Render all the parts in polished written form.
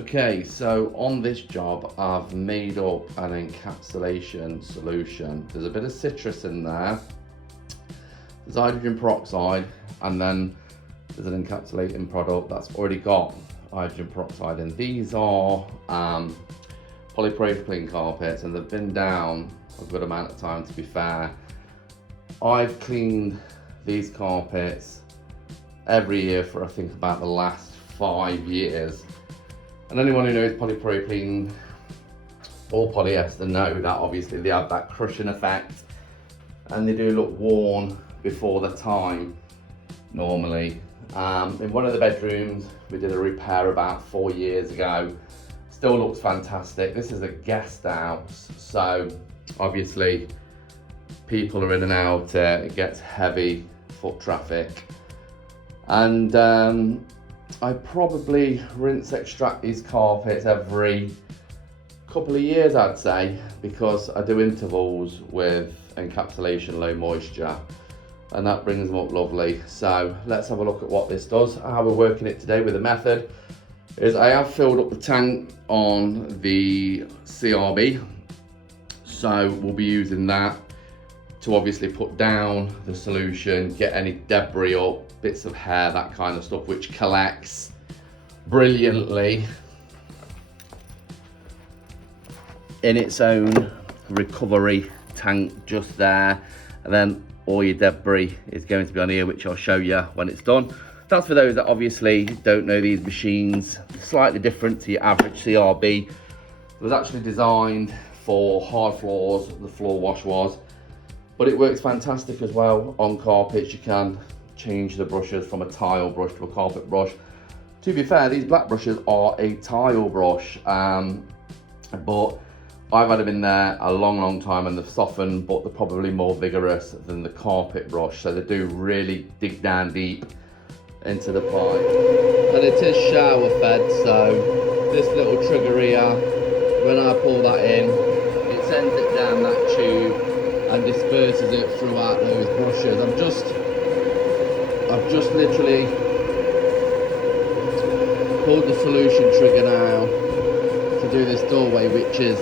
Okay, so on this job, I've made up an encapsulation solution. There's a bit of citrus in there, there's hydrogen peroxide, and then there's an encapsulating product that's already got hydrogen peroxide in. These are polypropylene carpets, and they've been down a good amount of time, to be fair. I've cleaned these carpets every year for I think about the last 5 years. And anyone who knows polypropylene or polyester know that obviously they have that crushing effect and they do look worn before the time normally. In one of the bedrooms we did a repair about 4 years ago. Still looks fantastic. This is a guest house, so obviously people are in and out, it gets heavy foot traffic. And I probably rinse extract these carpets every couple of years, I'd say, because I do intervals with encapsulation low moisture, and that brings them up lovely. So let's have a look at what this does. How we're working it today with the method is I have filled up the tank on the CRB, so we'll be using that to obviously put down the solution, get any debris up, bits of hair, that kind of stuff, which collects brilliantly in its own recovery tank just there. And then all your debris is going to be on here, which I'll show you when it's done. That's for those that obviously don't know these machines. Slightly different to your average CRB. It was actually designed for hard floors, the floor wash was, but it works fantastic as well on carpets. You can change the brushes from a tile brush to a carpet brush. To be fair, these black brushes are a tile brush, but I've had them in there a long time and they've softened, but they're probably more vigorous than the carpet brush, so they do really dig down deep into the pipe. And it is shower fed, so this little trigger here, when I pull that in, it sends it down that tube and disperses it throughout those brushes. I've just literally pulled the solution trigger now to do this doorway, which is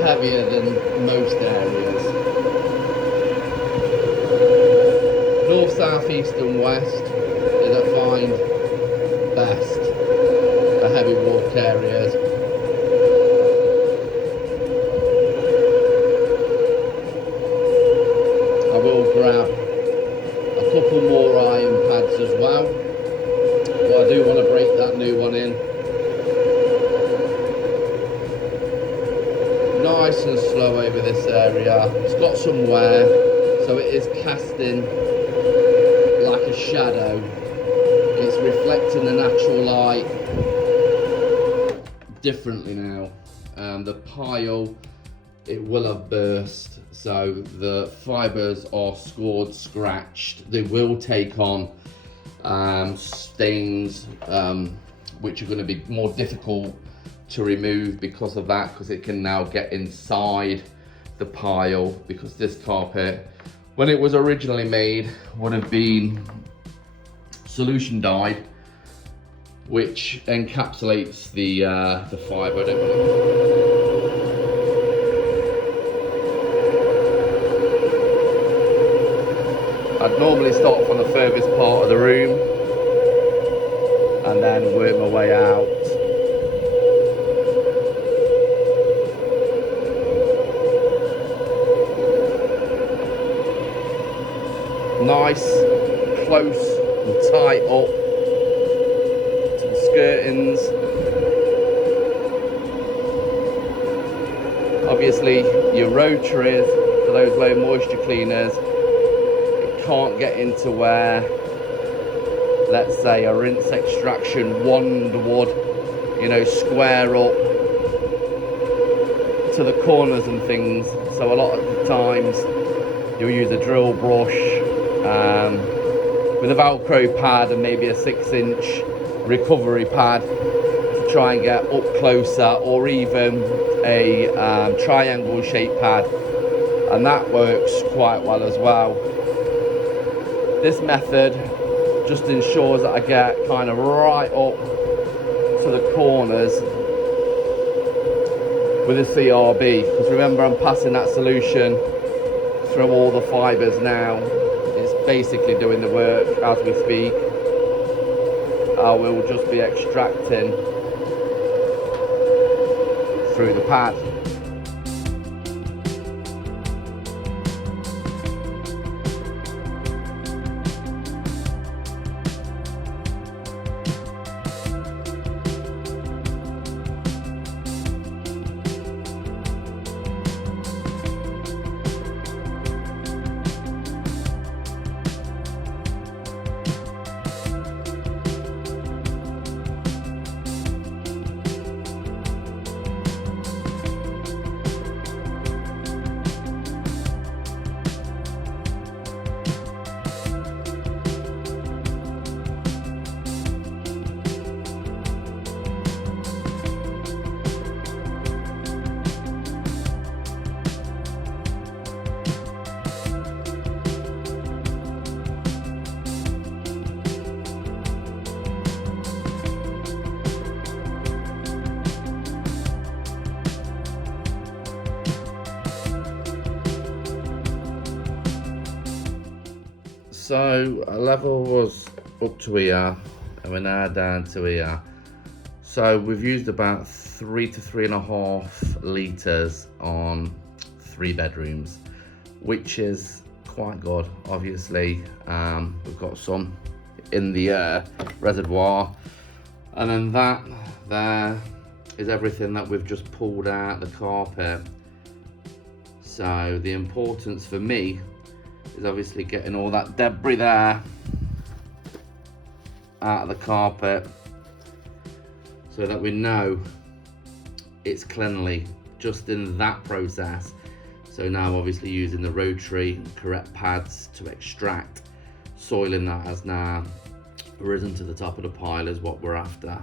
heavier than most areas. North, south, east and west is I find best for heavy walk areas. I will grab a couple more iron pads as well, but I do want to break that new one in. Nice and slow over this area. It's got some wear, so it is casting like a shadow. It's reflecting the natural light differently now. The pile, it will have burst, so the fibres are scored, scratched. They will take on stains, which are going to be more difficult to remove because of that, because it can now get inside the pile, because this carpet, when it was originally made, would have been solution dyed, which encapsulates the fibre. I'd normally start from the furthest part of the room and then work my way out. Nice, close and tight up to the skirtings. Obviously your rotaries, for those low moisture cleaners, it can't get into where, let's say, a rinse extraction wand would, you know, square up to the corners and things. So a lot of the times you'll use a drill brush with a Velcro pad and maybe a 6-inch recovery pad to try and get up closer, or even a triangle shaped pad, and that works quite well as well. This method just ensures that I get kind of right up to the corners with a CRB, because remember, I'm passing that solution through all the fibres now. It's basically doing the work as we speak. I will just be extracting through the pad. So our level was up to here and we're now down to here. So we've used about 3 to 3.5 litres on 3 bedrooms, which is quite good. Obviously, we've got some in the reservoir, and then that there is everything that we've just pulled out the carpet. So the importance for me is obviously getting all that debris there out of the carpet so that we know it's cleanly just in that process. So now obviously using the rotary correct pads to extract, soiling that has now risen to the top of the pile is what we're after.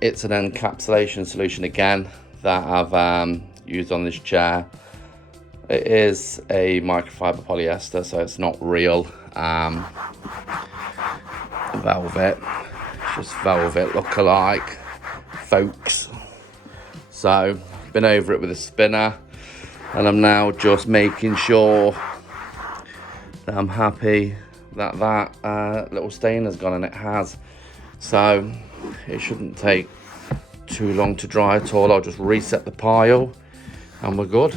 It's an encapsulation solution again that I've used on this chair. It is a microfiber polyester, so it's not real velvet. It's just velvet look-alike, folks. So been over it with a spinner, and I'm now just making sure that I'm happy that that little stain has gone, and it has. So it shouldn't take too long to dry at all. I'll just reset the pile and we're good.